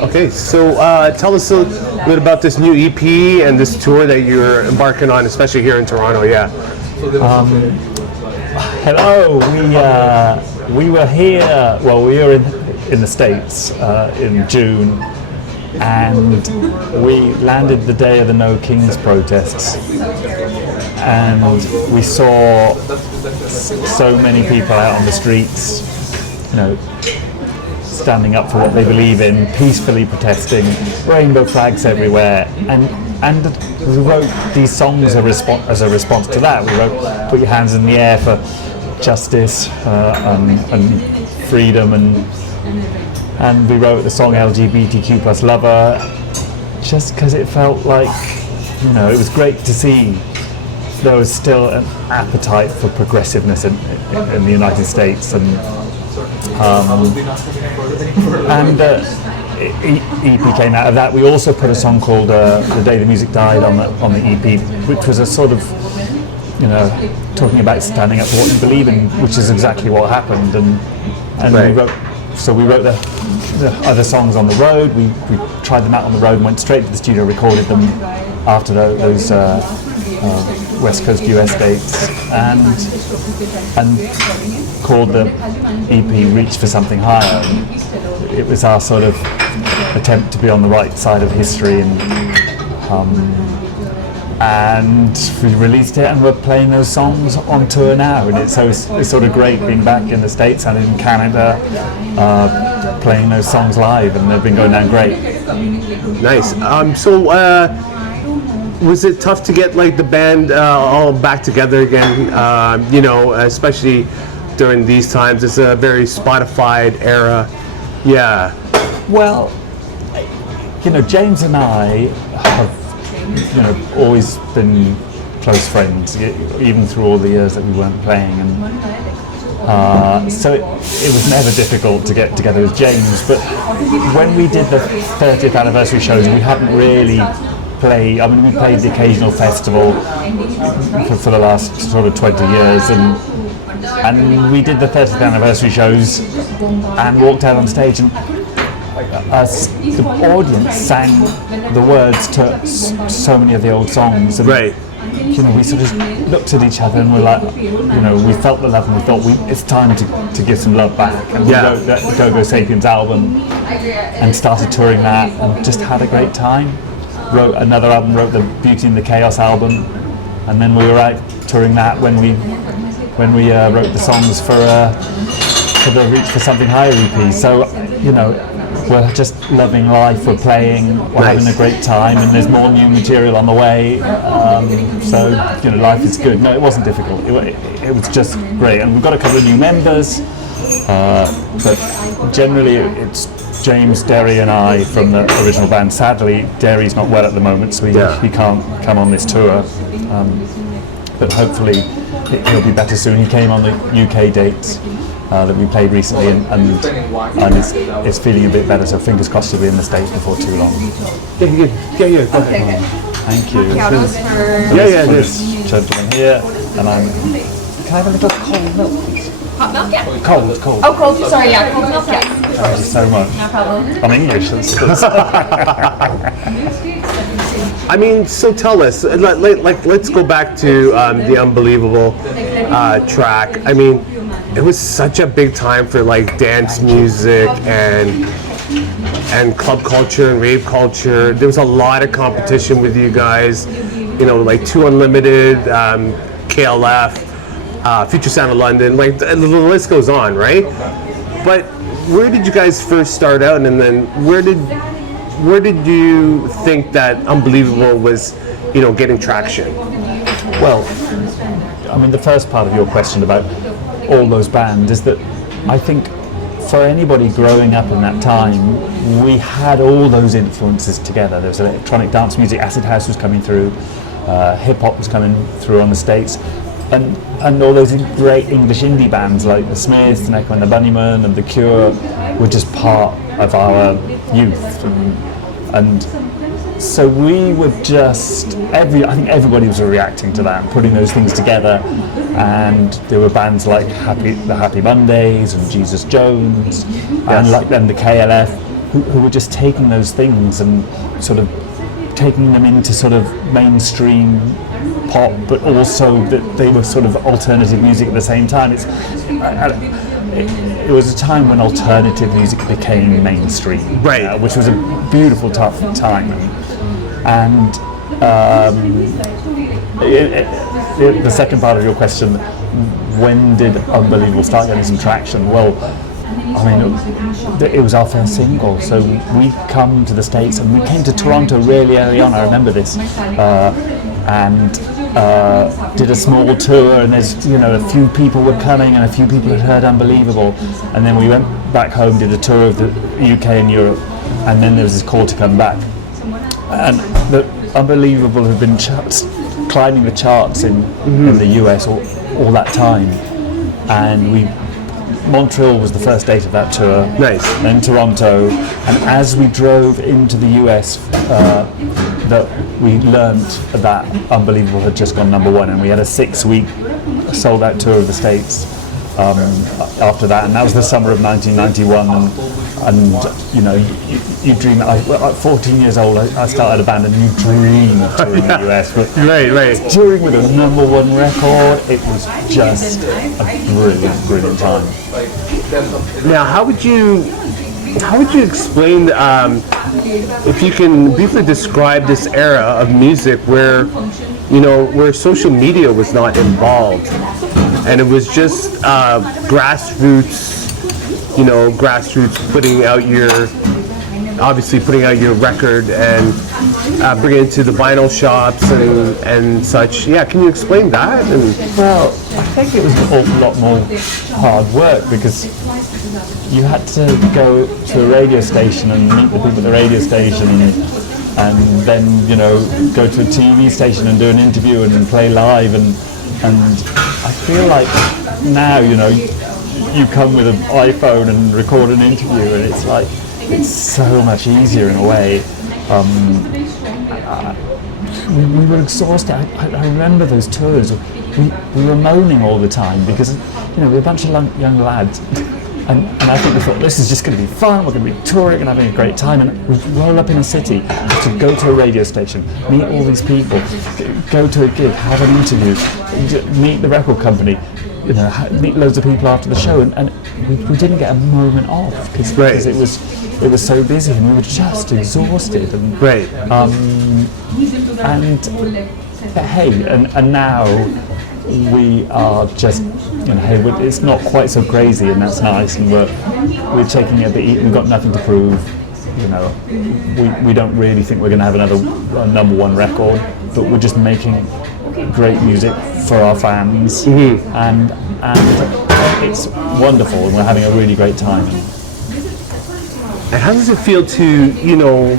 Okay, so tell us a bit about this new EP and this tour that you're embarking on, especially here in Toronto. Yeah. Hello. We were here. Well, we were in the States in June, and we landed the day of the No Kings protests, and we saw so many people out on the streets, standing up for what they believe in, peacefully protesting, rainbow flags everywhere, and we wrote these songs as a response to that. We wrote "Put Your Hands in the Air" for justice and freedom, and we wrote the song "LGBTQ plus Lover" just because it felt like, it was great to see there was still an appetite for progressiveness in the United States, and EP came out of that. We also put a song called "The Day the Music Died" on the EP, which was a sort of, talking about standing up for what you believe in, which is exactly what happened. And right. we wrote the other songs on the road. We tried them out on the road and went straight to the studio, recorded them after those West Coast US dates, and called the EP "Reach for Something Higher." It was our sort of attempt to be on the right side of history, and we released it, and we're playing those songs on tour now, and it's sort of great being back in the States and in Canada, playing those songs live, and they've been going down great. Nice. Was it tough to get the band all back together again? Especially during these times. It's a very Spotified era. Yeah. Well, James and I have always been close friends, even through all the years that we weren't playing, and so it was never difficult to get together with James. But when we did the 30th anniversary shows, we hadn't really played. I mean, we played the occasional festival for the last sort of 20 years, and we did the 30th anniversary shows and walked out on stage, and the audience sang the words to so many of the old songs, and right. We sort of looked at each other and we're like, we felt the love, and we thought it's time to give some love back, and we wrote the Go-Go Sapiens album and started touring that, and just had a great time. Wrote another album, wrote the Beauty and the Chaos album, and then we were out touring that when we wrote the songs for the Reach for Something Higher EP. So we're just loving life, we're playing, we're having a great time, and there's more new material on the way. So life is good. No, it wasn't difficult. It was just great, and we've got a couple of new members, but generally it's James, Derry and I from the original band. Sadly, Derry's not well at the moment, so he can't come on this tour, but hopefully he'll be better soon. He came on the UK dates that we played recently, and is feeling a bit better, so fingers crossed he'll be in the States before too long. Yeah, go ahead. Thank you. This gentleman here, and can I have a little cold milk, please? Hot milk, yeah. Cold. Oh, cold. Sorry, yeah, cold milk, yeah. Thank you so much. No problem. I'm English. I mean, so tell us, let's go back to the Unbelievable track. I mean, it was such a big time for dance music and club culture and rave culture. There was a lot of competition with you guys, Two Unlimited, KLF, Future Sound of London, the list goes on, right? But where did you guys first start out, and then where did you think that Unbelievable was, getting traction? Well, I mean, the first part of your question about all those bands is that I think for anybody growing up in that time, we had all those influences together. There was electronic dance music, acid house was coming through, hip hop was coming through on the States, and all those great English indie bands like the Smiths and Echo and the Bunnymen and The Cure were just part of our youth, and so we were just I think everybody was reacting to that and putting those things together, and there were bands like the Happy Mondays and Jesus Jones, and the KLF who were just taking those things and sort of taking them into sort of mainstream pop, but also that they were sort of alternative music at the same time. It was a time when alternative music became mainstream, Right. Which was a beautiful, tough time. And the second part of your question, when did Unbelievable start getting some traction? Well, I mean, it was our first single, so we come to the States, and we came to Toronto really early on, I remember this, and did a small tour, and there's, a few people were coming and a few people had heard Unbelievable, and then we went back home, did a tour of the UK and Europe, and then there was this call to come back. And the Unbelievable had been climbing the charts in the US all that time, and Montreal was the first date of that tour. Nice. Then Toronto, and as we drove into the US, that we learnt that Unbelievable had just gone #1, and we had a 6-week sold-out tour of the States after that, and that was the summer of 1991. And you dream. At 14 years old, I started a band, and you dream of touring the US. But Right. touring with a #1 record, it was just a brilliant time. Now, how would you explain, if you can briefly describe this era of music where social media was not involved, and it was just grassroots putting out your record and bringing it to the vinyl shops and such. Yeah, can you explain that? Well, I think it was an awful lot more hard work, because you had to go to a radio station and meet the people at the radio station, and then go to a TV station and do an interview and play live, and I feel like now you come with an iPhone and record an interview, and it's so much easier in a way. We were exhausted. I remember those tours. We were moaning all the time, because we were a bunch of young lads, and I think we thought, this is just going to be fun. We're going to be touring and having a great time, and we roll up in a city to go to a radio station, meet all these people, go to a gig, have an interview, meet the record company. Meet loads of people after the show, and we didn't get a moment off because it was so busy, and we were just exhausted. And, Right. But hey, and now we are just, hey, it's not quite so crazy, and that's nice, and we're taking it a bit easy. We've got nothing to prove. We don't really think we're going to have another #1 record, but we're just making great music for our fans, and it's wonderful, and we're having a really great time. And how does it feel to,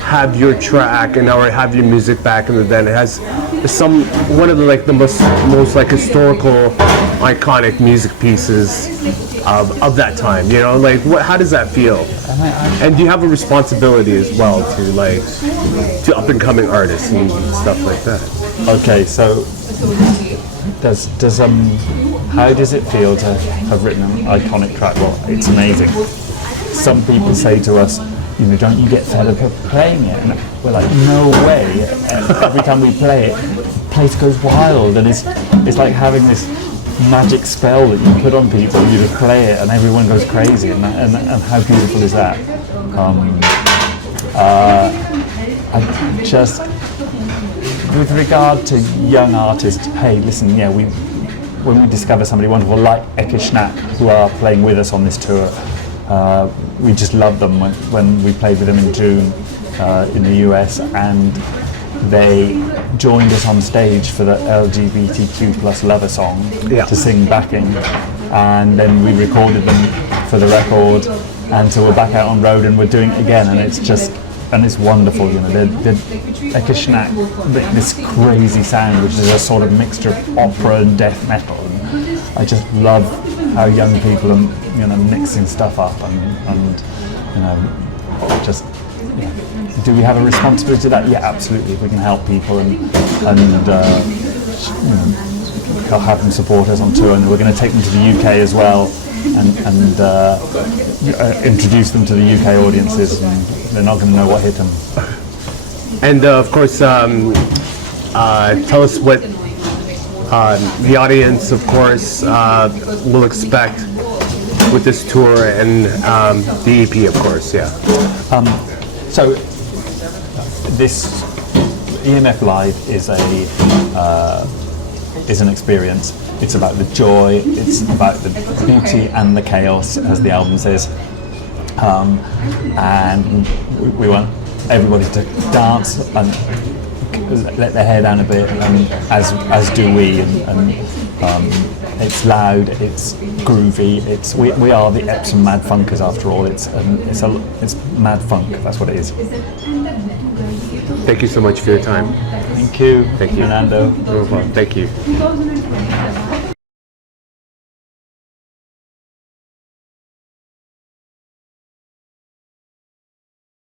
have your track and or have your music back in the den? It has one of the most historical, iconic music pieces of that time. How does that feel? And do you have a responsibility as well to up and coming artists and stuff like that? Okay, so how does it feel to have written an iconic track? Well, it's amazing. Some people say to us, don't you get fed up of playing it? And we're like, no way. And every time we play it, the place goes wild, and it's like having this magic spell that you put on people. You just play it, and everyone goes crazy. And how beautiful is that? With regard to young artists, hey, listen, when we discover somebody wonderful like Eke Schnack, who are playing with us on this tour, we just love them. When we played with them in June in the US, and they joined us on stage for the LGBTQ+ Lover song to sing backing, and then we recorded them for the record, and so we're back out on road and we're doing it again, and it's wonderful. They're Eke Schnack, this crazy sound, which is a sort of mixture of opera and death metal. And I just love how young people are, mixing stuff up, and do we have a responsibility to that? Yeah, absolutely. If we can help people and have them support us on tour, and we're going to take them to the UK as well and introduce them to the UK audiences, and they're not going to know what hit them. And of course, tell us what the audience, of course, will expect with this tour and the EP, of course, yeah. So this EMF Live is an experience. It's about the joy, it's about the beauty and the chaos, as the album says. And we want everybody to dance and let their hair down a bit, as do we. And it's loud, it's groovy. We are the Epsom Mad Funkers after all. It's mad funk. That's what it is. Thank you so much for your time. Thank you. Thank you. Fernando. No problem. Thank you.